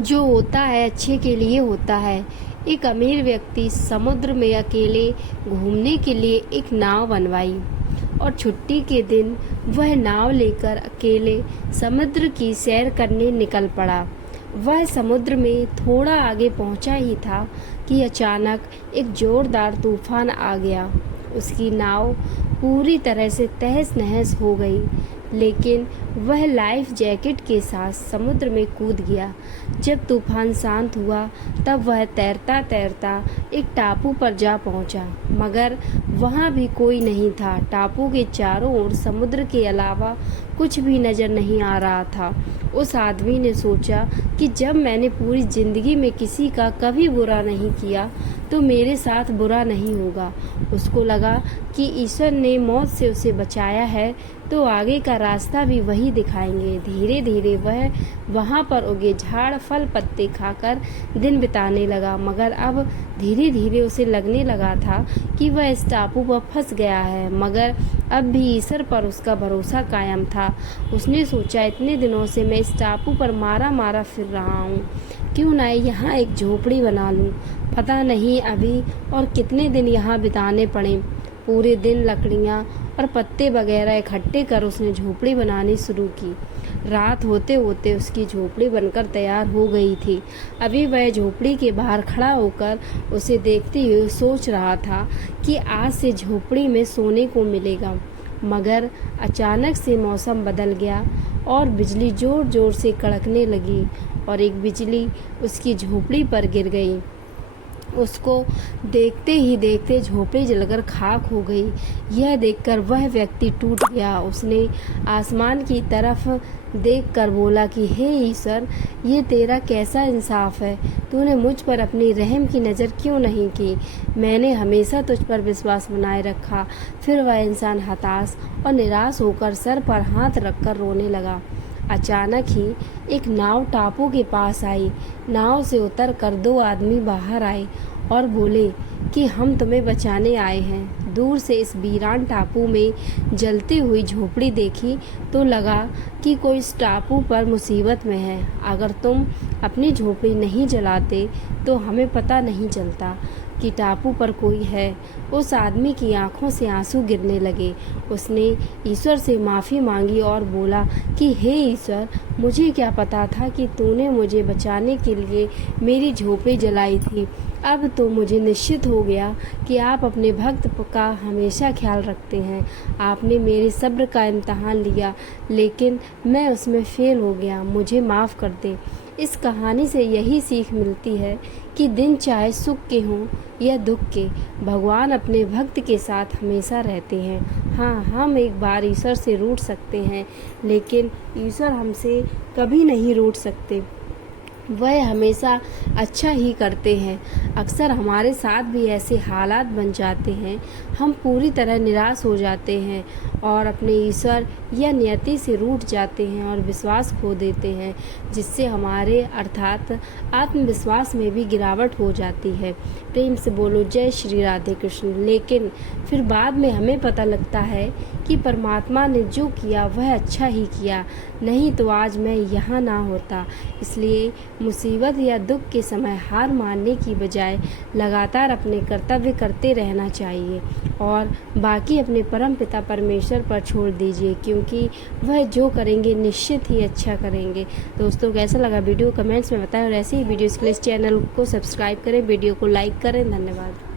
जो होता है अच्छे के लिए होता है। एक अमीर व्यक्ति समुद्र में अकेले घूमने के लिए एक नाव बनवाई और छुट्टी के दिन वह नाव लेकर अकेले समुद्र की सैर करने निकल पड़ा। वह समुद्र में थोड़ा आगे पहुंचा ही था कि अचानक एक जोरदार तूफान आ गया। उसकी नाव पूरी तरह से तहस नहस हो गई, लेकिन वह लाइफ जैकेट के साथ समुद्र में कूद गया। जब तूफान शांत हुआ तब वह तैरता तैरता एक टापू पर जा पहुंचा, मगर वहां भी कोई नहीं था। टापू के चारों ओर समुद्र के अलावा कुछ भी नजर नहीं आ रहा था। उस आदमी ने सोचा कि जब मैंने पूरी जिंदगी में किसी का कभी बुरा नहीं किया तो मेरे साथ बुरा नहीं होगा। उसको लगा कि ईश्वर ने मौत से उसे बचाया है तो आगे का रास्ता भी वही दिखाएंगे। धीरे धीरे वह वहां पर उगे झाड़ फल पत्ते खाकर दिन बिताने लगा, मगर अब धीरे धीरे उसे लगने लगा था कि वह इस टापू पर फंस गया है, मगर अब भी ईश्वर पर उसका भरोसा कायम था। उसने सोचा, इतने दिनों से मैं इस टापू पर मारा मारा फिर रहा हूँ, क्यों ना यहाँ एक झोपड़ी बना लूँ। पता नहीं अभी और कितने दिन यहाँ बिताने पड़े। पूरे दिन लकड़ियाँ और पत्ते वगैरह इकट्ठे कर उसने झोपड़ी बनानी शुरू की। रात होते होते उसकी झोपड़ी बनकर तैयार हो गई थी। अभी वह झोपड़ी के बाहर खड़ा होकर उसे देखते हुए सोच रहा था कि आज से झोपड़ी में सोने को मिलेगा, मगर अचानक से मौसम बदल गया और बिजली जोर जोर से कड़कने लगी और एक बिजली उसकी झोपड़ी पर गिर गई। उसको देखते ही देखते झोपड़ी जलकर खाक हो गई। यह देखकर वह व्यक्ति टूट गया। उसने आसमान की तरफ देखकर बोला कि हे ईश्वर, ये तेरा कैसा इंसाफ है। तूने मुझ पर अपनी रहम की नज़र क्यों नहीं की। मैंने हमेशा तुझ पर विश्वास बनाए रखा। फिर वह इंसान हताश और निराश होकर सर पर हाथ रखकर रोने लगा। अचानक ही एक नाव टापू के पास आई। नाव से उतर कर दो आदमी बाहर आए और बोले कि हम तुम्हें बचाने आए हैं। दूर से इस वीरान टापू में जलती हुई झोपड़ी देखी तो लगा कि कोई इस टापू पर मुसीबत में है। अगर तुम अपनी झोपड़ी नहीं जलाते तो हमें पता नहीं चलता कि टापू पर कोई है। उस आदमी की आंखों से आंसू गिरने लगे। उसने ईश्वर से माफ़ी मांगी और बोला कि हे ईश्वर, मुझे क्या पता था कि तूने मुझे बचाने के लिए मेरी झोपड़ी जलाई थी। अब तो मुझे निश्चित हो गया कि आप अपने भक्त का हमेशा ख्याल रखते हैं। आपने मेरे सब्र का इम्तहान लिया, लेकिन मैं उसमें फेल हो गया। मुझे माफ़ कर दें। इस कहानी से यही सीख मिलती है कि दिन चाहे सुख के हों या दुख के, भगवान अपने भक्त के साथ हमेशा रहते हैं। हाँ, हम एक बार ईश्वर से रूठ सकते हैं, लेकिन ईश्वर हमसे कभी नहीं रूठ सकते। वह हमेशा अच्छा ही करते हैं। अक्सर हमारे साथ भी ऐसे हालात बन जाते हैं, हम पूरी तरह निराश हो जाते हैं और अपने ईश्वर या नियति से रूठ जाते हैं और विश्वास खो देते हैं, जिससे हमारे अर्थात आत्मविश्वास में भी गिरावट हो जाती है। प्रेम से बोलो जय श्री राधे कृष्ण। लेकिन फिर बाद में हमें पता लगता है कि परमात्मा ने जो किया वह अच्छा ही किया, नहीं तो आज मैं यहाँ ना होता। इसलिए मुसीबत या दुख के समय हार मानने की बजाय लगातार अपने कर्तव्य करते रहना चाहिए और बाकी अपने परम पिता परमेश्वर पर छोड़ दीजिए, क्योंकि वह जो करेंगे निश्चित ही अच्छा करेंगे। दोस्तों, कैसा लगा वीडियो कमेंट्स में बताएं और ऐसे ही वीडियोस के लिए इस चैनल को सब्सक्राइब करें, वीडियो को लाइक करें। धन्यवाद।